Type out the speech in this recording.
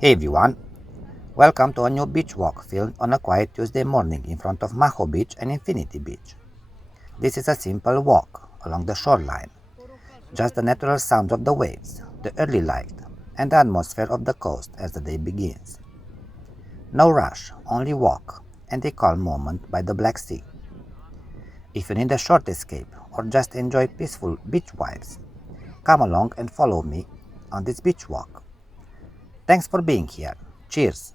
Hey everyone, welcome to a new beach walk filmed on a quiet Tuesday morning in front of Maho Beach and Infinity Beach. This is a simple walk along the shoreline, just the natural sounds of the waves, the early light, and the atmosphere of the coast as the day begins. No rush, only walk, and a calm moment by the Black Sea. If you need a short escape or just enjoy peaceful beach vibes, come along and follow me on this beach walk. Thanks for being here. Cheers!